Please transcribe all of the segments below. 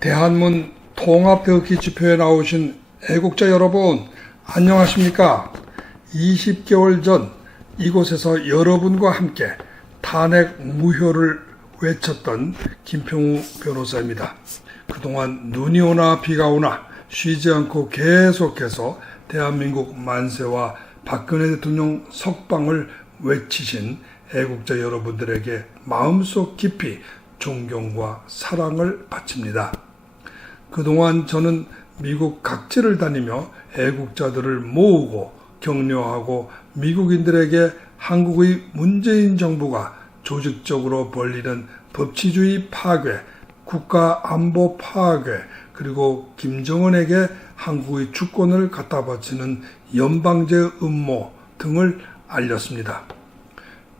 대한문 통합태극기 집회에 나오신 애국자 여러분, 안녕하십니까? 20개월 전 이곳에서 여러분과 함께 탄핵 무효를 외쳤던 김평우 변호사입니다. 그동안 눈이 오나 비가 오나 쉬지 않고 계속해서 대한민국 만세와 박근혜 대통령 석방을 외치신 애국자 여러분들에게 마음속 깊이 존경과 사랑을 바칩니다. 그동안 저는 미국 각지를 다니며 애국자들을 모으고 격려하고 미국인들에게 한국의 문재인 정부가 조직적으로 벌이는 법치주의 파괴, 국가 안보 파괴, 그리고 김정은에게 한국의 주권을 갖다 바치는 연방제 음모 등을 알렸습니다.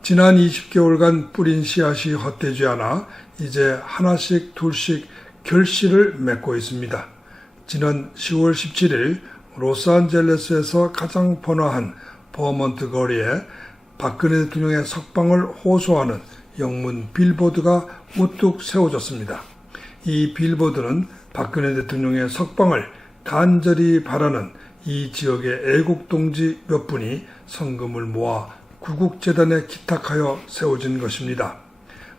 지난 20개월간 뿌린 씨앗이 헛되지 않아 이제 하나씩 둘씩 결실을 맺고 있습니다. 지난 10월 17일 로스앤젤레스에서 가장 번화한 버먼트 거리에 박근혜 대통령의 석방을 호소하는 영문 빌보드가 우뚝 세워졌습니다. 이 빌보드는 박근혜 대통령의 석방을 간절히 바라는 이 지역의 애국동지 몇 분이 성금을 모아 구국재단에 기탁하여 세워진 것입니다.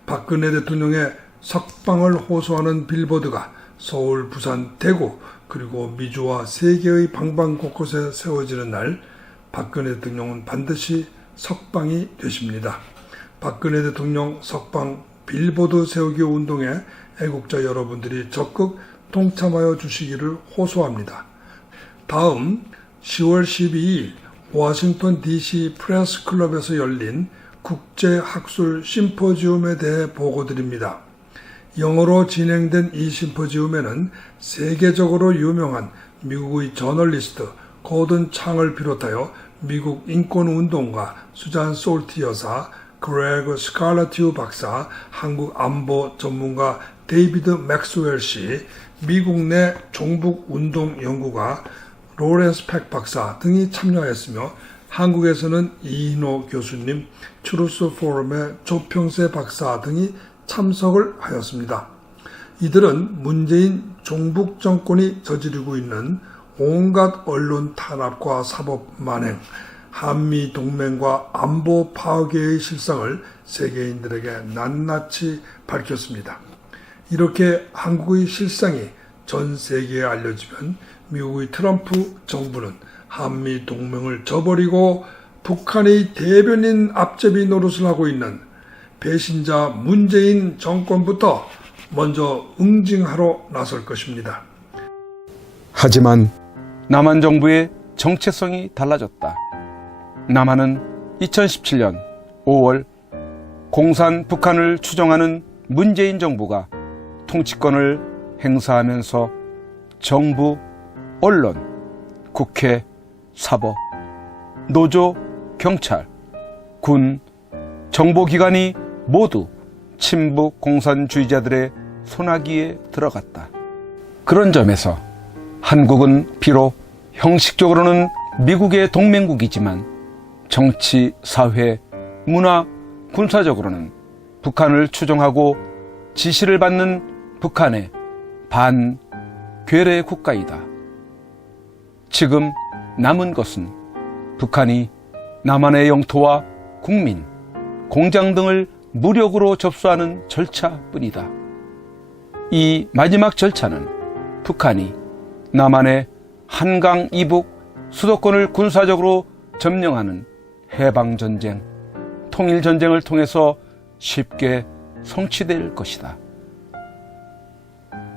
박근혜 대통령의 석방을 호소하는 빌보드가 서울, 부산, 대구 그리고 미주와 세계의 방방 곳곳에 세워지는 날 박근혜 대통령은 반드시 석방이 되십니다. 박근혜 대통령 석방 빌보드 세우기 운동에 애국자 여러분들이 적극 동참하여 주시기를 호소합니다. 다음 10월 12일 워싱턴 DC 프레스 클럽에서 열린 국제학술 심포지움에 대해 보고드립니다. 영어로 진행된 이 심포지움에는 세계적으로 유명한 미국의 저널리스트 고든 창을 비롯하여 미국 인권운동가 수잔 솔티 여사, 그레그 스칼라튜 박사, 한국 안보 전문가 데이비드 맥스웰 씨, 미국 내 종북운동 연구가 로렌스 팩 박사 등이 참여했으며 한국에서는 이인호 교수님, 트루스 포럼의 조평세 박사 등이 참석을 하였습니다. 이들은 문재인 종북 정권이 저지르고 있는 온갖 언론 탄압과 사법 만행, 한미 동맹과 안보 파괴의 실상을 세계인들에게 낱낱이 밝혔습니다. 이렇게 한국의 실상이 전 세계에 알려지면 미국의 트럼프 정부는 한미 동맹을 저버리고 북한의 대변인 앞제비 노릇을 하고 있는 배신자 문재인 정권부터 먼저 응징하러 나설 것입니다. 하지만 남한 정부의 정체성이 달라졌다. 남한은 2017년 5월 공산 북한을 추종하는 문재인 정부가 통치권을 행사하면서 정부, 언론, 국회, 사법, 노조, 경찰, 군, 정보기관이 모두 친북 공산주의자들의 손아귀에 들어갔다. 그런 점에서 한국은 비록 형식적으로는 미국의 동맹국이지만 정치, 사회, 문화, 군사적으로는 북한을 추종하고 지시를 받는 북한의 반괴뢰 국가이다. 지금 남은 것은 북한이 남한의 영토와 국민, 공장 등을 무력으로 접수하는 절차뿐이다. 이 마지막 절차는 북한이 남한의 한강 이북 수도권을 군사적으로 점령하는 해방전쟁, 통일전쟁을 통해서 쉽게 성취될 것이다.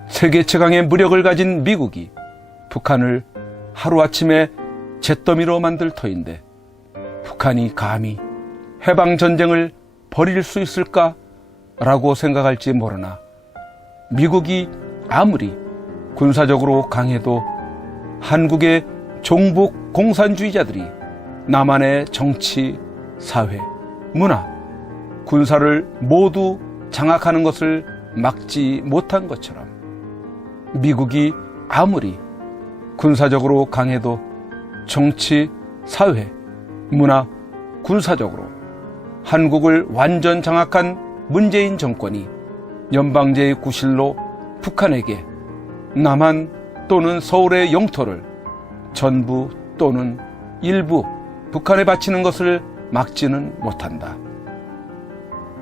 세계 최강의 무력을 가진 미국이 북한을 하루아침에 잿더미로 만들 터인데 북한이 감히 해방전쟁을 벌일 수 있을까라고 생각할지 모르나 미국이 아무리 군사적으로 강해도 한국의 종북 공산주의자들이 남한의 정치, 사회, 문화, 군사를 모두 장악하는 것을 막지 못한 것처럼 미국이 아무리 군사적으로 강해도 정치, 사회, 문화, 군사적으로 한국을 완전 장악한 문재인 정권이 연방제의 구실로 북한에게 남한 또는 서울의 영토를 전부 또는 일부 북한에 바치는 것을 막지는 못한다.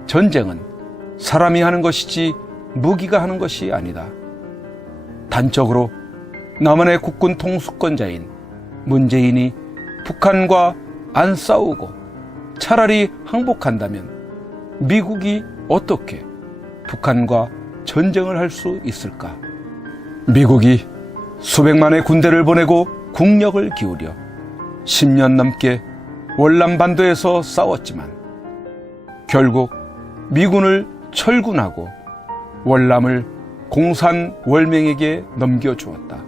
전쟁은 사람이 하는 것이지 무기가 하는 것이 아니다. 단적으로 남한의 국군 통수권자인 문재인이 북한과 안 싸우고 차라리 항복한다면 미국이 어떻게 북한과 전쟁을 할 수 있을까? 미국이 수백만의 군대를 보내고 국력을 기울여 10년 넘게 월남반도에서 싸웠지만 결국 미군을 철군하고 월남을 공산 월맹에게 넘겨주었다.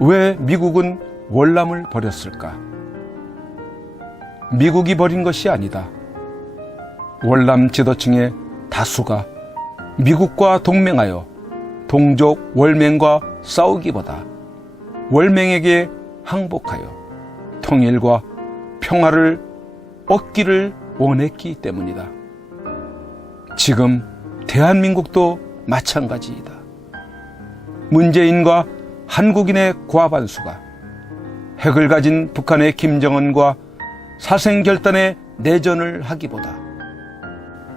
왜 미국은 월남을 버렸을까? 미국이 버린 것이 아니다. 월남 지도층의 다수가 미국과 동맹하여 동족 월맹과 싸우기보다 월맹에게 항복하여 통일과 평화를 얻기를 원했기 때문이다. 지금 대한민국도 마찬가지이다. 문재인과 한국인의 과반수가 핵을 가진 북한의 김정은과 사생결단의 내전을 하기보다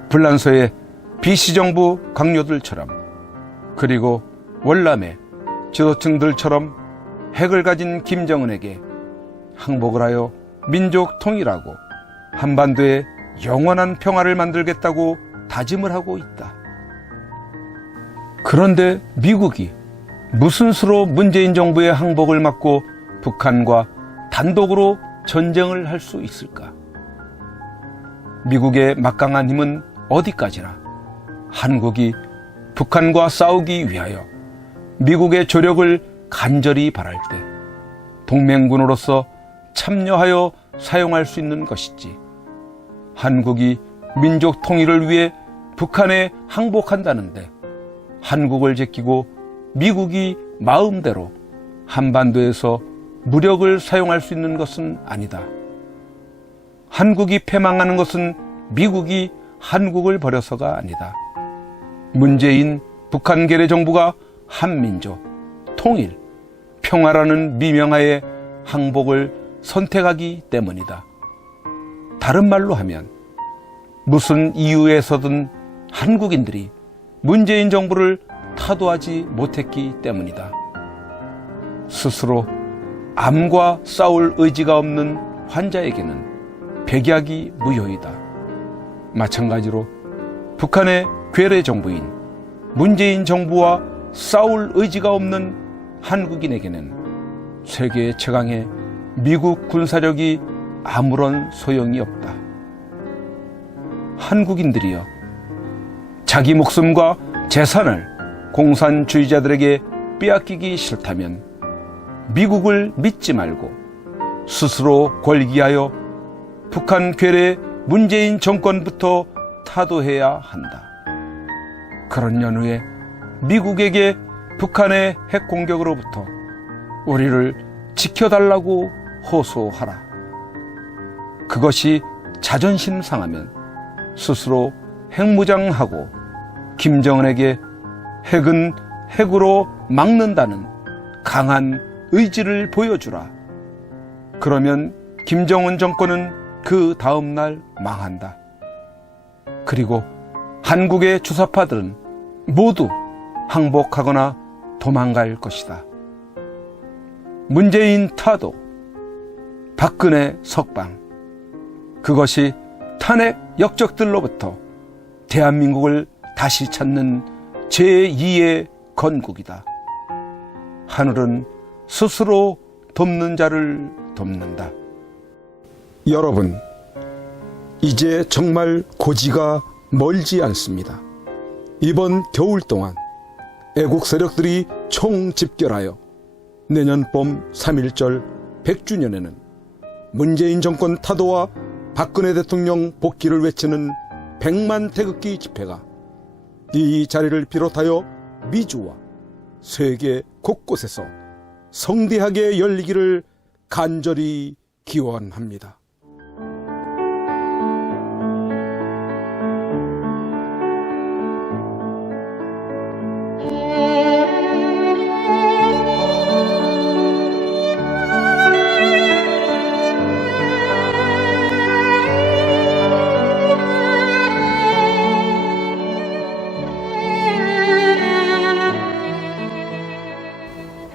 불란서의 비시정부 강요들처럼 그리고 월남의 지도층들처럼 핵을 가진 김정은에게 항복을 하여 민족 통일하고 한반도에 영원한 평화를 만들겠다고 다짐을 하고 있다. 그런데 미국이 무슨 수로 문재인 정부의 항복을 막고 북한과 단독으로 전쟁을 할 수 있을까? 미국의 막강한 힘은 어디까지나 한국이 북한과 싸우기 위하여 미국의 조력을 간절히 바랄 때 동맹군으로서 참여하여 사용할 수 있는 것이지, 한국이 민족 통일을 위해 북한에 항복한다는데 한국을 제끼고 미국이 마음대로 한반도에서 무력을 사용할 수 있는 것은 아니다. 한국이 패망하는 것은 미국이 한국을 버려서가 아니다. 문재인 북한 괴뢰 정부가 한민족, 통일, 평화라는 미명하에 항복을 선택하기 때문이다. 다른 말로 하면 무슨 이유에서든 한국인들이 문재인 정부를 타도하지 못했기 때문이다. 스스로 암과 싸울 의지가 없는 환자에게는 백약이 무효이다. 마찬가지로 북한의 괴뢰 정부인 문재인 정부와 싸울 의지가 없는 한국인에게는 세계 최강의 미국 군사력이 아무런 소용이 없다. 한국인들이여, 자기 목숨과 재산을 공산주의자들에게 빼앗기기 싫다면 미국을 믿지 말고 스스로 권리하여 북한 괴뢰 문재인 정권부터 타도해야 한다. 그런 연후에 미국에게 북한의 핵 공격으로부터 우리를 지켜달라고 호소하라. 그것이 자존심 상하면 스스로 핵무장하고 김정은에게 핵은 핵으로 막는다는 강한 의지를 보여주라. 그러면 김정은 정권은 그 다음 날 망한다. 그리고 한국의 주사파들은 모두 항복하거나 도망갈 것이다. 문재인 타도, 박근혜 석방, 그것이 탄핵 역적들로부터 대한민국을 다시 찾는 제2의 건국이다. 하늘은 스스로 돕는 자를 돕는다. 여러분, 이제 정말 고지가 멀지 않습니다. 이번 겨울 동안 애국 세력들이 총집결하여 내년 봄 3.1절 100주년에는 문재인 정권 타도와 박근혜 대통령 복귀를 외치는 100만 태극기 집회가 이 자리를 비롯하여 미주와 세계 곳곳에서 성대하게 열리기를 간절히 기원합니다.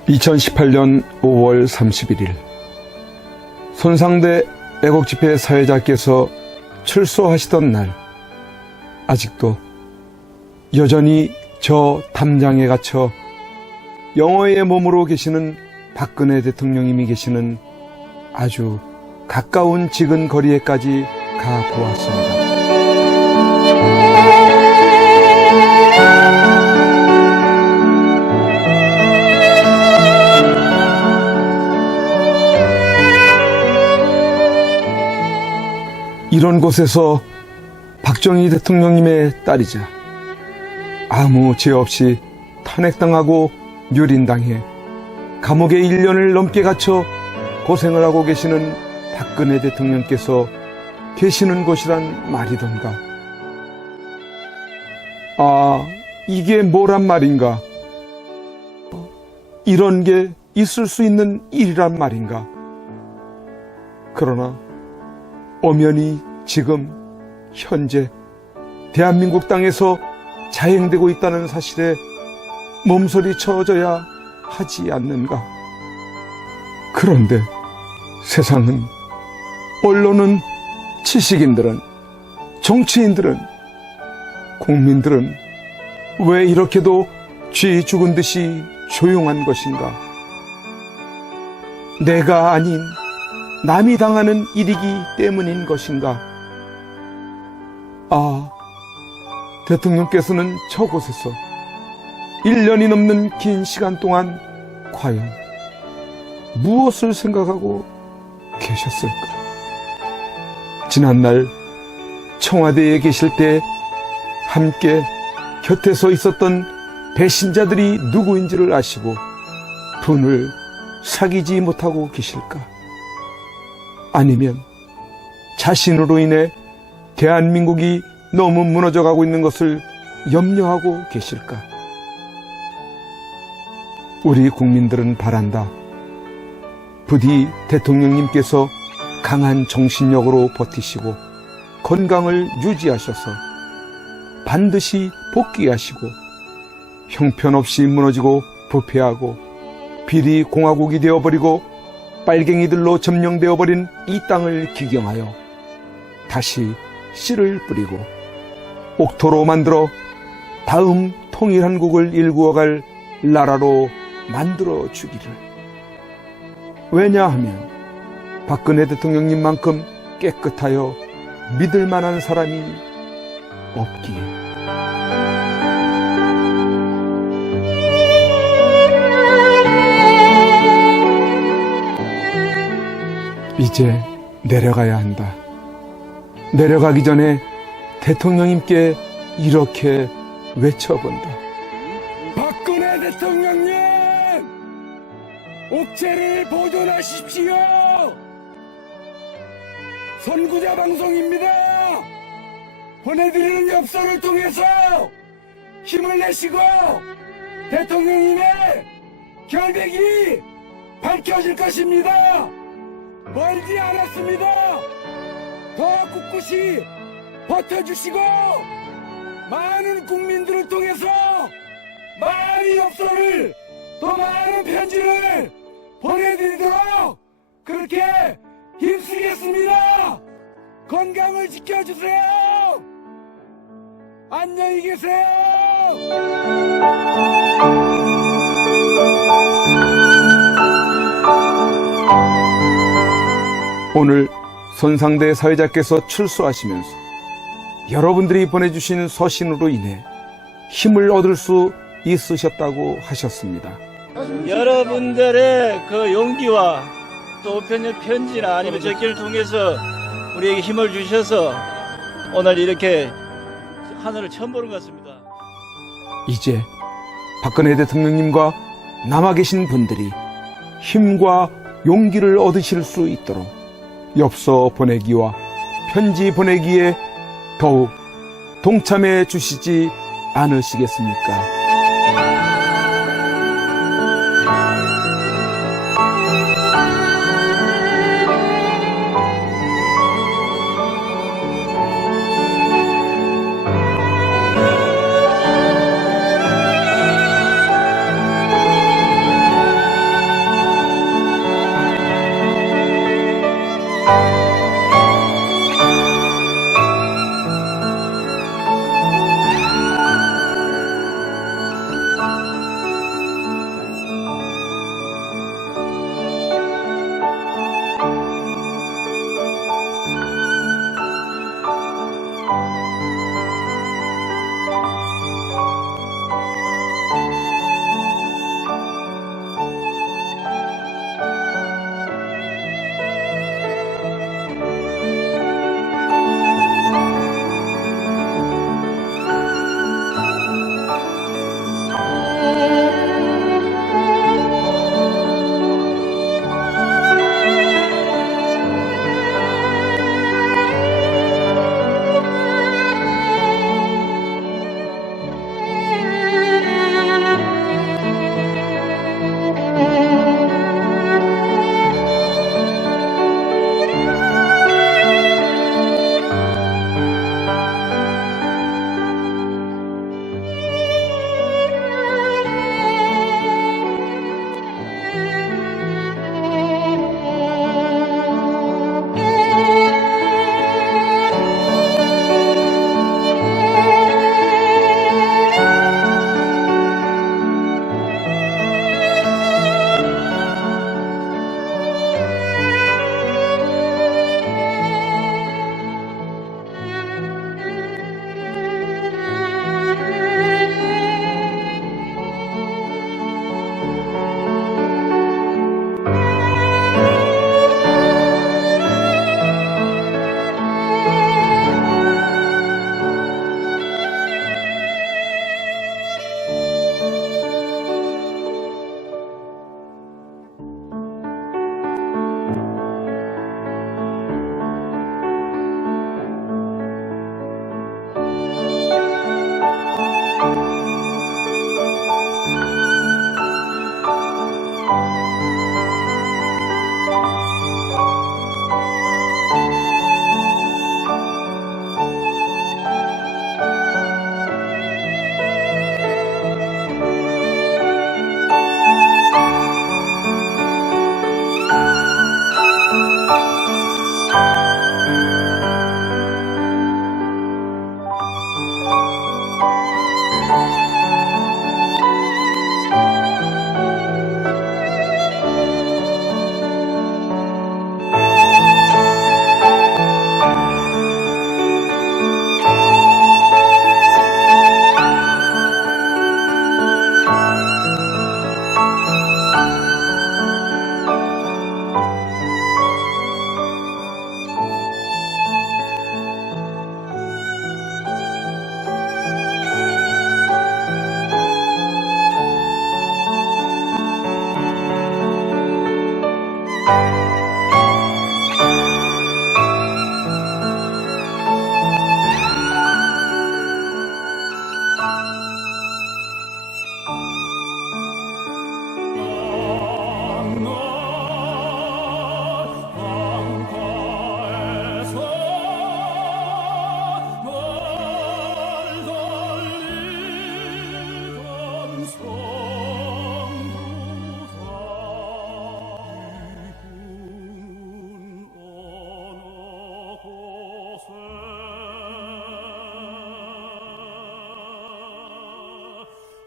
2018년 5월 31일 손상대 애국집회 사회자께서 출소하시던 날, 아직도 여전히 저 담장에 갇혀 영어의 몸으로 계시는 박근혜 대통령님이 계시는 아주 가까운 지근 거리에까지 가 보았습니다. 이런 곳에서 박정희 대통령님의 딸이자 아무 죄 없이 탄핵당하고 유린당해 감옥에 1년을 넘게 갇혀 고생을 하고 계시는 박근혜 대통령께서 계시는 곳이란 말이던가. 아, 이게 뭐란 말인가? 이런 게 있을 수 있는 일이란 말인가? 그러나 엄연히 지금 현재 대한민국 땅에서 자행되고 있다는 사실에 몸서리 쳐져야 하지 않는가? 그런데 세상은, 언론은, 지식인들은, 정치인들은, 국민들은 왜 이렇게도 쥐 죽은 듯이 조용한 것인가? 내가 아닌 남이 당하는 일이기 때문인 것인가? 아, 대통령께서는 저곳에서 1년이 넘는 긴 시간 동안 과연 무엇을 생각하고 계셨을까? 지난날 청와대에 계실 때 함께 곁에서 있었던 배신자들이 누구인지를 아시고 분을 사귀지 못하고 계실까? 아니면 자신으로 인해 대한민국이 너무 무너져가고 있는 것을 염려하고 계실까? 우리 국민들은 바란다. 부디 대통령님께서 강한 정신력으로 버티시고 건강을 유지하셔서 반드시 복귀하시고 형편없이 무너지고 부패하고 비리 공화국이 되어버리고 빨갱이들로 점령되어버린 이 땅을 기경하여 다시 씨를 뿌리고 옥토로 만들어 다음 통일한국을 일구어갈 나라로 만들어 주기를. 왜냐하면 박근혜 대통령님만큼 깨끗하여 믿을 만한 사람이 없기에. 이제 내려가야 한다. 내려가기 전에 대통령님께 이렇게 외쳐본다. 박근혜 대통령님! 옥체를 보존하십시오! 선구자 방송입니다! 보내드리는 엽서를 통해서 힘을 내시고 대통령님의 결백이 밝혀질 것입니다! 멀지 않았습니다! 더 꿋꿋이 버텨주시고 많은 국민들을 통해서 많은 엽서를, 더 많은 편지를 보내드리도록 그렇게 힘쓰겠습니다. 건강을 지켜주세요. 안녕히 계세요. 오늘 손상대 사회자께서 출소하시면서 여러분들이 보내주신 서신으로 인해 힘을 얻을 수 있으셨다고 하셨습니다. 여러분들의 그 용기와 또 우편의 편지나 아니면 적기를 통해서 우리에게 힘을 주셔서 오늘 이렇게 하늘을 처음 보는 것 같습니다. 이제 박근혜 대통령님과 남아 계신 분들이 힘과 용기를 얻으실 수 있도록 엽서 보내기와 편지 보내기에 더욱 동참해 주시지 않으시겠습니까?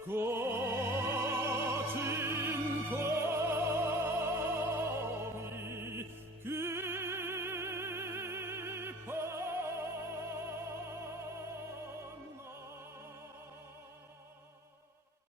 곳에